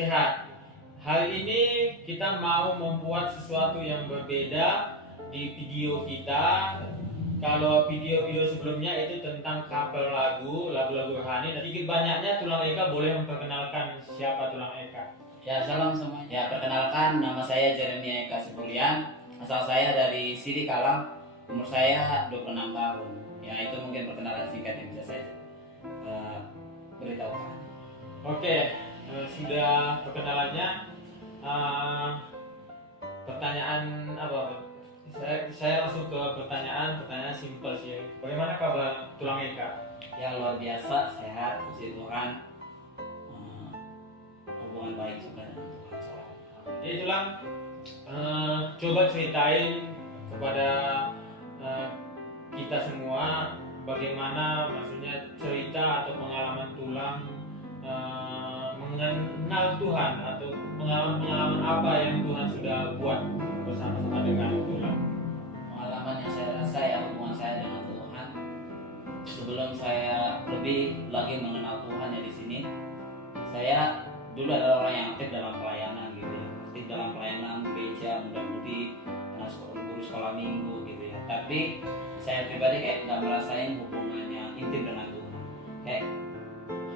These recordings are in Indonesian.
sehat. Hari ini kita mau membuat sesuatu yang berbeda di video kita. Kalau video-video sebelumnya itu tentang cover lagu-lagu rohani. Sedikit banyaknya Tulang Eka boleh memperkenalkan siapa Tulang Eka. Ya, salam semuanya. Ya, perkenalkan, nama saya Jeremia Eka Sibulian. Asal saya dari Sidi Kalang. Umur saya 26 tahun. Ya, itu mungkin perkenalan singkat yang bisa saya beritahukan. Oke, sudah perkenalannya. Pertanyaan apa? Saya langsung ke pertanyaan simpel sih. Bagaimana kabar Tulang Eka? Ya, luar biasa, sehat, puji Tuhan. Hubungan baik juga dengan Tuhan. Jadi Tulang, coba ceritain kepada kita semua bagaimana maksudnya cerita atau pengalaman Tulang mengenal Tuhan atau pengalaman apa yang Tuhan sudah buat bersama-sama dengan Tulang. Pengalaman yang saya rasa ya, hubungan saya dengan Tuhan sebelum saya lebih lagi mengenal Tuhan ya di sini, saya dulu adalah orang yang aktif dalam pelayanan gitu ya, aktif dalam pelayanan gereja, muda-mudi, guru sekolah minggu gitu ya. Tapi saya pribadi kayak nggak merasain hubungan yang intim dengan Tuhan, kayak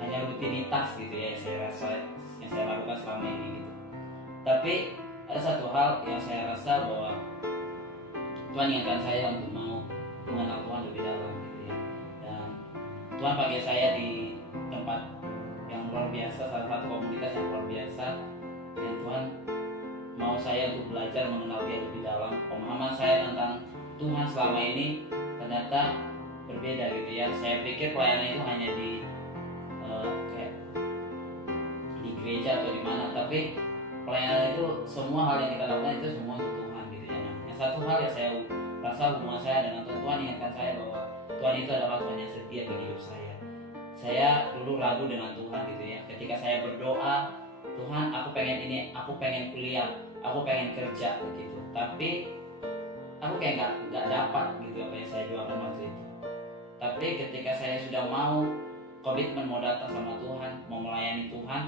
hanya rutinitas gitu ya yang saya rasa, yang saya lakukan selama ini gitu. Tapi ada satu hal yang saya rasa bahwa Tuhan ingatkan saya untuk mau mengenal Tuhan lebih dalam gitu ya. Dan Tuhan panggil saya di tempat yang luar biasa, salah satu komunitas yang luar biasa, yang Tuhan mau saya untuk belajar mengenal Dia lebih dalam. Pemahaman saya tentang Tuhan selama ini ternyata berbeda gitu ya. Saya pikir pelayanan itu hanya di kayak di gereja atau di mana, tapi pelayanan itu semua hal yang kita lakukan itu semua untuk Tuhan gitu ya. Nah, yang satu hal yang saya rasa hubungan saya dengan Tuhan ingatkan saya bahwa Tuhan itu adalah Tuhan yang setia bagi hidup saya. Saya dulu ragu dengan Tuhan gitu ya. Ketika saya berdoa, Tuhan aku pengen ini, aku pengen kuliah, aku pengen kerja gitu. Tapi aku kayak nggak dapat gitu apa yang saya doakan waktu itu. Tapi ketika saya sudah mau komitmen mau datang sama Tuhan, mau melayani Tuhan,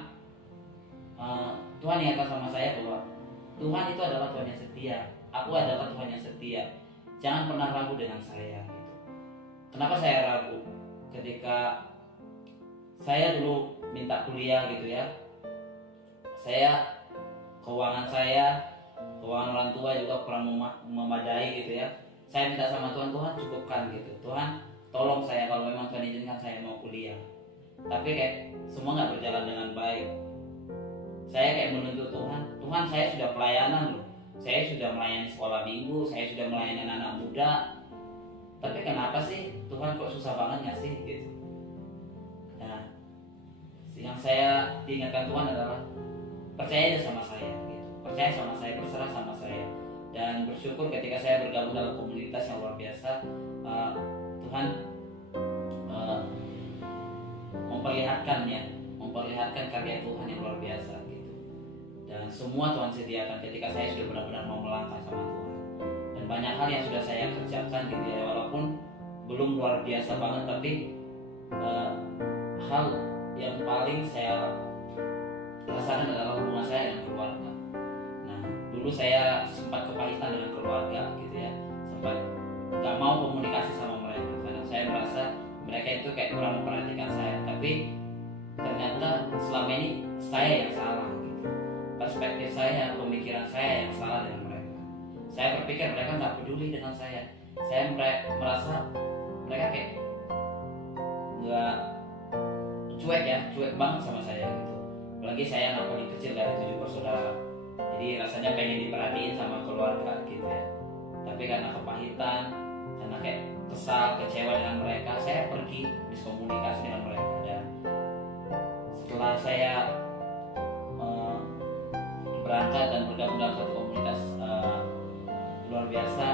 Tuhan ingatkan sama saya bahwa Tuhan itu adalah Tuhan yang setia. Aku adalah Tuhan yang setia. Jangan pernah ragu dengan saya gitu. Kenapa saya ragu? Ketika saya dulu minta kuliah gitu ya, saya keuangan orang tua juga kurang memadai gitu ya. Saya minta sama Tuhan, Tuhan cukupkan gitu. Tuhan tolong saya kalau memang Tuhan izinkan saya mau kuliah. Tapi kayak semua nggak berjalan dengan baik. Saya kayak menuntut Tuhan, Tuhan saya sudah pelayanan loh. Saya sudah melayani sekolah minggu, saya sudah melayani anak muda. Tapi kenapa sih Tuhan kok susah banget ngasih gitu. Nah, yang saya diingatkan Tuhan adalah percaya aja sama saya gitu. Percaya sama saya, berserah sama saya. Dan bersyukur ketika saya bergabung dalam komunitas yang luar biasa, Tuhan memperlihatkan karya Tuhan yang luar biasa gitu. Dan semua Tuhan sediakan ketika saya sudah benar-benar mau melangkah sama Tuhan. Dan banyak hal yang sudah saya kerjakan gitu ya, walaupun belum luar biasa banget, tapi hal yang paling saya rasakan adalah hubungan saya dengan keluarga. Nah, dulu saya sempat kepahitan dengan keluarga gitu ya, sempat gak mau komunikasi sama mereka karena saya merasa mereka itu kayak kurang memperhatikan saya. Tapi ternyata selama ini saya yang salah gitu. Perspektif saya, pemikiran saya yang salah dengan mereka. Saya berpikir mereka gak peduli dengan saya. Saya merasa mereka kayak gak cuek banget sama saya gitu. Apalagi saya anak paling kecil dari 7 bersaudara, jadi rasanya pengen diperhatiin sama keluarga gitu ya. Tapi karena kepahitan, karena kayak kesal, kecewa dengan mereka, saya pergi miskomunikasi dengan mereka. Dan setelah saya berangkat dan bergabung dalam satu komunitas luar biasa,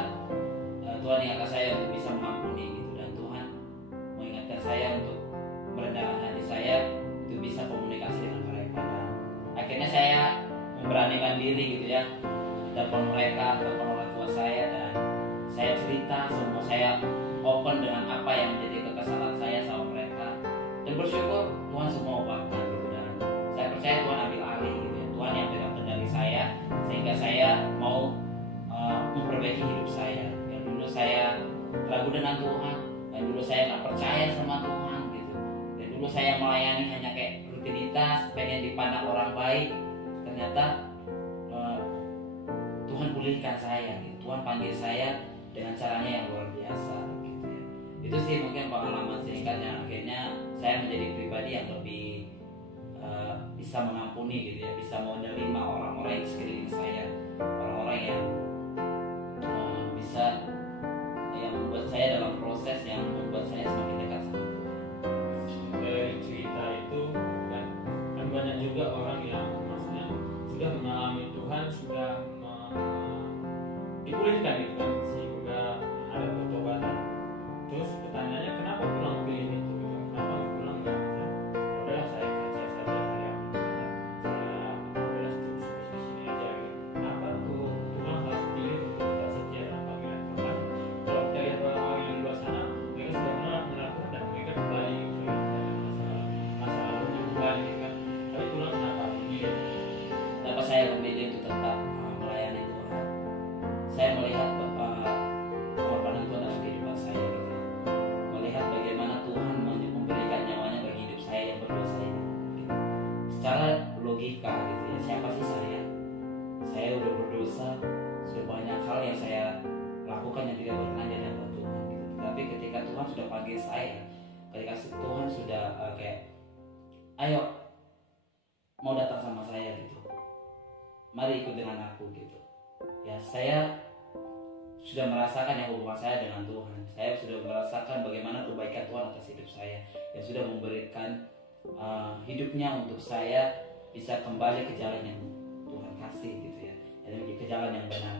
Tuhan ingatkan saya untuk bisa mengampuni gitu. Dan Tuhan mengingatkan saya untuk merendahkan hati saya untuk bisa komunikasi dengan mereka. Dan akhirnya saya memberanikan diri gitu ya, telepon mereka, telepon orang tua saya, dan saya cerita semua, saya open dengan apa yang menjadi kekesalan saya sama mereka. Dan bersyukur Tuhan semua ubahkan gitu. Dan saya percaya Tuhan ambil alih gitu ya. ketika saya mau memperbaiki hidup saya. Yang dulu saya ragu dengan Tuhan, yang dulu saya nggak percaya sama Tuhan gitu. Dan dulu saya melayani hanya kayak rutinitas, pengen dipandang orang baik. Ternyata Tuhan pulihkan saya, gitu. Tuhan panggil saya dengan caranya yang luar biasa, gitu ya. Itu sih mungkin pengalaman singkatnya. Akhirnya saya menjadi pribadi yang lebih bisa mengampuni, gitu ya, bisa menerima orang-orang di sekeliling saya, orang-orang yang bisa yang membuat saya dalam proses yang membuat saya semakin dekat sama Tuhan. Dari cerita itu kan banyak juga orang yang maksudnya sudah mengalami Tuhan, sudah dipulihkan gitu kan, sehingga ada pertobatan. Terus pertanyaannya, kenapa pulang pilih itu gitu? Kenapa pulang nggak bisa, "Ya udahlah saya kerja saja, saya udahlah terus di sini aja gitu." Kenapa tuh pulang harus pilih untuk tidak setia dengan panggilan Tuhan? Kalau kita lihat orang-orang yang di luar sana, mereka sudah mengenal Tuhan dan mereka kembali ke masa lalunya kembali gitu kan. Tapi pulang kenapa pilih? Kenapa saya memilih untuk tetap melayani Tuhan? Saya melihat pengorbanan Tuhan dalam kehidupan saya, gitu ya. Melihat bagaimana Tuhan memberikan nyawanya bagi hidup saya yang berdosa ini, gitu. Secara logika, gitu ya, siapa sih saya? Saya udah berdosa, sudah banyak hal yang saya lakukan yang tidak berkenan di hadapan Tuhan, gitu. Tapi ketika Tuhan sudah panggil saya, ketika Tuhan sudah kayak, ayo mau datang sama saya gitu, mari ikut dengan aku gitu. Ya, saya sudah merasakan yang hubungan saya dengan Tuhan. Saya sudah merasakan bagaimana kebaikan Tuhan atas hidup saya, yang sudah memberikan hidupnya untuk saya bisa kembali ke jalan yang Tuhan kasih, gitu ya, ke jalan yang benar.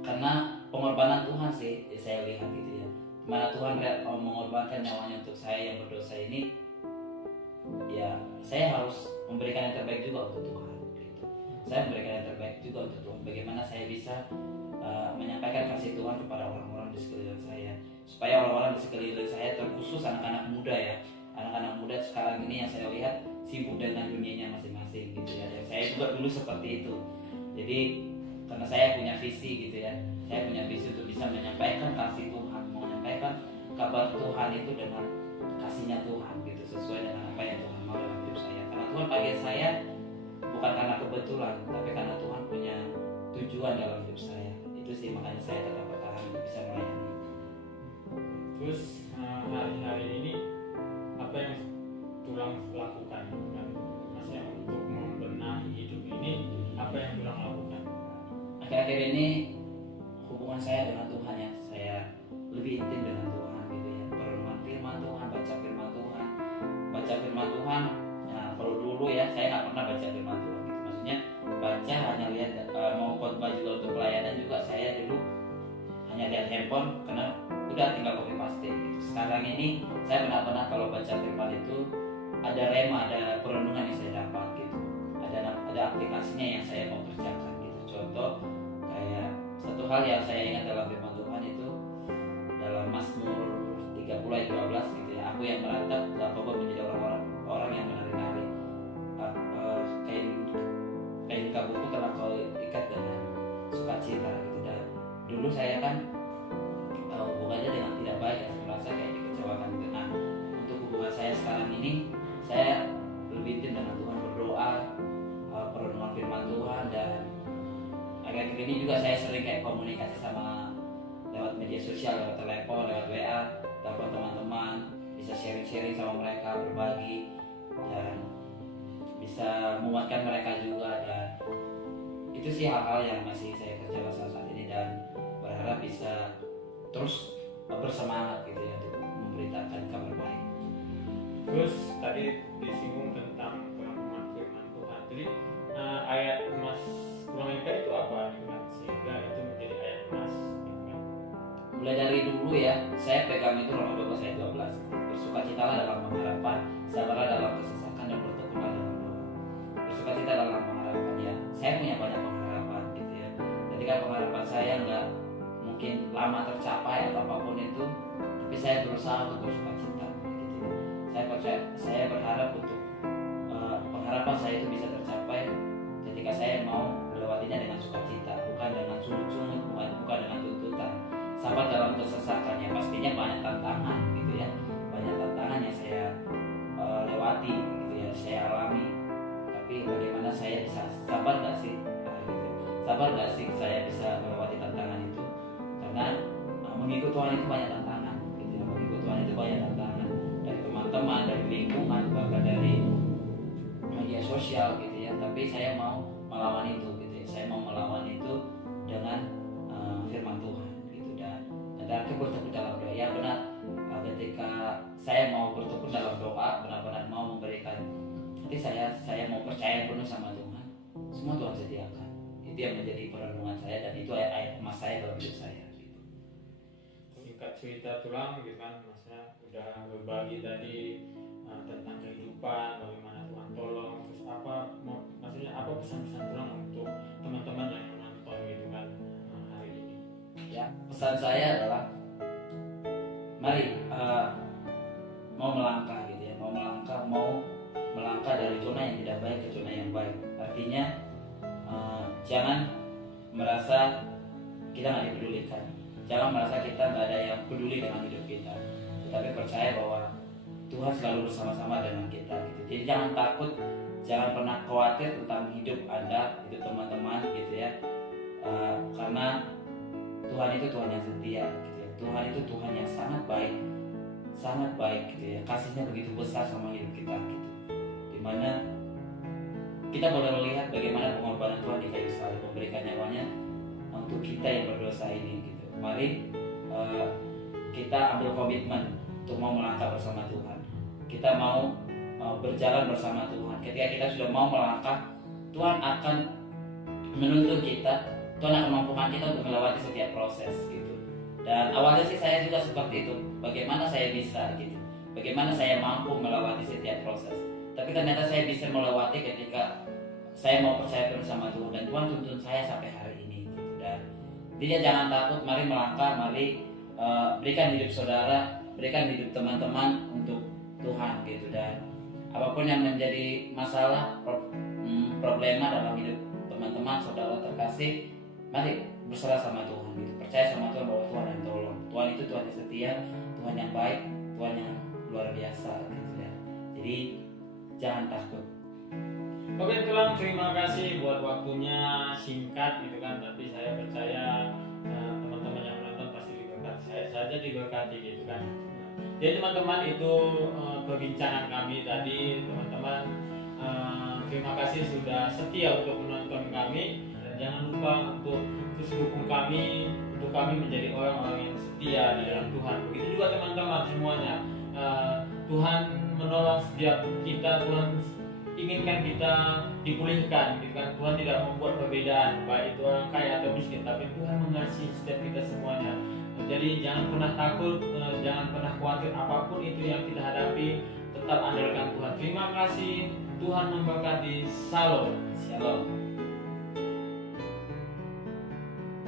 Karena pengorbanan Tuhan sih saya lihat, gitu ya, dimana Tuhan mengorbankan nyawanya untuk saya yang berdosa ini. Ya, saya harus memberikan yang terbaik juga untuk Tuhan, gitu. Saya memberikan yang terbaik juga untuk Tuhan. Bagaimana saya bisa menyampaikan kasih Tuhan kepada orang-orang di sekeliling saya, supaya orang-orang di sekeliling saya, terkhusus anak-anak muda ya, anak-anak muda sekarang ini yang saya lihat sibuk dengan dunianya masing-masing, gitu ya. Dan saya juga dulu seperti itu. Jadi karena saya punya visi, gitu ya, saya punya visi untuk bisa menyampaikan kasih Tuhan, menyampaikan kabar Tuhan itu dengan kasihnya Tuhan, gitu, sesuai dengan apa yang Tuhan mau dalam hidup saya. Karena Tuhan panggil saya bukan karena kebetulan, tapi karena Tuhan punya tujuan dalam hidup saya. Itu sih makanya saya tetap bertahan untuk bisa melayani. Terus hari-hari ini apa yang Tulang lakukan kan? Maksudnya untuk membenahi hidup ini, apa yang Tulang lakukan? Akhir-akhir ini hubungan saya dengan Tuhan, ya, saya lebih intim dengan Tuhan, gitu ya. Perenungan firman Tuhan, baca firman Tuhan, ya, kalau dulu ya saya nggak pernah baca firman Tuhan, gitu. Maksudnya baca hanya lihat, mau khotbah juga untuk pelayanan juga saya dulu hanya lihat handphone, karena udah tinggal copy paste, gitu. Sekarang ini saya benar-benar kalau baca firman itu ada rema, ada perenungan yang saya dapat, gitu. Ada aplikasinya yang saya mau kerjakan, gitu. Contoh kayak satu hal yang saya ingat dalam firman Tuhan itu dalam Mazmur 30 ayat 12, gitu ya. Aku yang meratap telah kau menjadi orang yang menari-nari. Kain kabuku telah kau ikat dengan sukacita, gitu. Dan dulu saya kan hubungannya dengan tidak baik, ya, saya merasa kayak dikecewakan, gitu. Nah, untuk hubungan saya sekarang ini, saya lebih intim dengan Tuhan, berdoa, perenungan firman Tuhan, dan akhir-akhir ini juga saya sering kayak komunikasi sama lewat media sosial, lewat telepon, lewat WA, telepon teman-teman, bisa sharing-sharing sama mereka, berbagi, dan bisa menguatkan mereka juga. Dan itu sih hal-hal yang masih saya kerjakan saat ini, dan berharap bisa terus bersemangat, gitu ya, untuk memberitakan kabar baik. Terus tadi disinggung tentang perenungan firman Tuhan. Jadi ayat emas Tulang Eka itu apa gitu kan? Sehingga itu menjadi ayat emas gitu kan? Mulai dari dulu ya, saya pegang itu Roma 12 ayat 12. Bersukacitalah dalam pengharapan, sabarlah dalam kesesakan, dan bertekunlah dalam doa. Bersukacita dalam pengharapan, ya. Saya punya banyak pengharapan, gitu ya. Ketika pengharapan saya nggak mungkin lama tercapai atau apapun itu, tapi saya berusaha untuk bersukacita, gitu ya. Saya berharap untuk pengharapan saya itu bisa tercapai ketika saya sabar gak sih saya bisa melewati tantangan itu? Karena mengikut Tuhan itu banyak tantangan gitu ya. Mengikut Tuhan itu banyak tantangan dari teman-teman, dari lingkungan, bahkan dari media sosial gitu ya. Tapi saya mau melawan itu gitu ya. Saya mau melawan itu dengan firman Tuhan gitu. Dan terakhir bertekun dalam doa. Ya benar, ketika saya mau bertekun dalam doa, benar-benar mau memberikan hati saya mau percaya penuh sama Tuhan, semua Tuhan sediakan. Itu yang menjadi perenungan saya, dan itu ayat emas saya dalam hidup saya gitu. Singkat cerita tulang gitu kan, maksudnya udah berbagi tadi tentang kehidupan, bagaimana Tuhan tolong, terus maksudnya apa pesan-pesan tulang untuk teman-teman yang menonton gitu kan hari ini. Ya, pesan saya adalah mari mau melangkah gitu ya, mau melangkah dari zona yang tidak baik ke zona yang baik. Artinya jangan merasa kita nggak dipedulikan, jangan merasa kita nggak ada yang peduli dengan hidup kita, tetapi percaya bahwa Tuhan selalu bersama-sama dengan kita gitu. Jadi jangan takut, jangan pernah khawatir tentang hidup Anda, hidup teman-teman gitu ya, karena Tuhan itu Tuhan yang setia gitu ya. Tuhan itu Tuhan yang sangat baik gitu ya. Kasihnya begitu besar sama hidup kita gitu, dimana kita boleh melihat bagaimana pengorbanan Tuhan di kayu salib, memberikan nyawanya untuk kita yang berdosa ini gitu. Mari kita ambil komitmen untuk mau melangkah bersama Tuhan. Kita mau berjalan bersama Tuhan. Ketika kita sudah mau melangkah, Tuhan akan menuntun kita, Tuhan akan mampukan kita untuk melewati setiap proses gitu. Dan awalnya sih saya juga seperti itu. Bagaimana saya bisa gitu? Bagaimana saya mampu melewati setiap proses? Tapi ternyata saya bisa melewati ketika saya mau percaya penuh sama Tuhan, dan Tuhan tuntun saya sampai hari ini gitu. Dan dia jangan takut, mari melangkah, mari berikan hidup saudara, berikan hidup teman-teman untuk Tuhan gitu. Dan apapun yang menjadi masalah, problema dalam hidup teman-teman, saudara terkasih, mari berserah sama Tuhan gitu. Percaya sama Tuhan bahwa Tuhan yang tolong. Tuhan itu Tuhan yang setia, Tuhan yang baik, Tuhan yang luar biasa gitu ya. Jadi jangan takut. Oke tulang, terima kasih buat waktunya singkat gitu kan, tapi saya percaya teman-teman yang menonton pasti diberkati, saya saja diberkati gitu kan. Jadi teman-teman, itu perbincangan kami tadi teman-teman. Terima kasih sudah setia untuk menonton kami, dan jangan lupa untuk terus dukung kami, untuk kami menjadi orang-orang yang setia di dalam Tuhan. Begitu juga teman-teman semuanya. Tuhan menolong setiap kita, Tuhan inginkan kita dipulihkan gitu kan. Tuhan tidak membuat perbedaan baik itu orang kaya atau miskin, tapi Tuhan mengasihi setiap kita semuanya. Jadi jangan pernah takut, jangan pernah khawatir apapun itu yang kita hadapi, tetap andalkan Tuhan. Terima kasih, Tuhan memberkati. Shalom. Shalom.